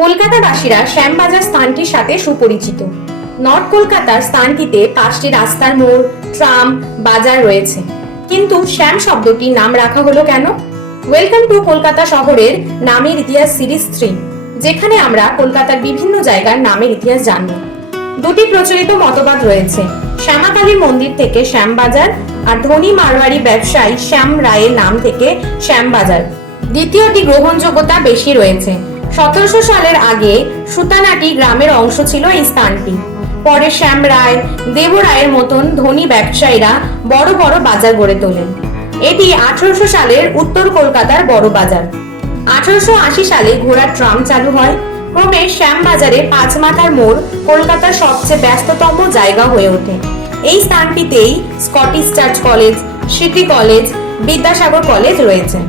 কলকাতাবাসীরা শ্যামবাজার স্থানটির সাথে সুপরিচিত। নর্থ কলকাতার স্থানটিতে 5টি রাস্তার মোড়, ট্রাম, বাজার রয়েছে। কিন্তু শ্যাম শব্দটির নাম রাখা হলো কেন? ওয়েলকাম টু কলকাতা শহরের নামের ইতিহাস সিরিজ 3, যেখানে আমরা কলকাতার বিভিন্ন জায়গার নামের ইতিহাস জানব। দুটি প্রচলিত মতবাদ রয়েছে, শ্যামাকালী মন্দির থেকে শ্যামবাজার আর ধনী মারোয়ারি ব্যবসায়ী শ্যাম রায়ের নাম থেকে শ্যামবাজার। দ্বিতীয়টি গ্রহণযোগ্যতা বেশি রয়েছে। 1700 সালের আগে সুতানাটি গ্রামের অংশ ছিল এই স্থানটি। পরে শ্যাম রায়, দেব রায়ের মতন ধনী ব্যবসায়ীরা বড় বড় বাজার গড়ে তোলেন। এটি 1800 সালের উত্তর কলকাতার বড় বাজার। 1880 সালে ঘোড়ার ট্রাম চালু হয়। ক্রমে শ্যামবাজারে 5 মাথার মোড় কলকাতার সবচেয়ে ব্যস্ততম জায়গা হয়ে ওঠে। এই স্থানটিতেই Scottish church college, city college, Vidyasagar college রয়েছে।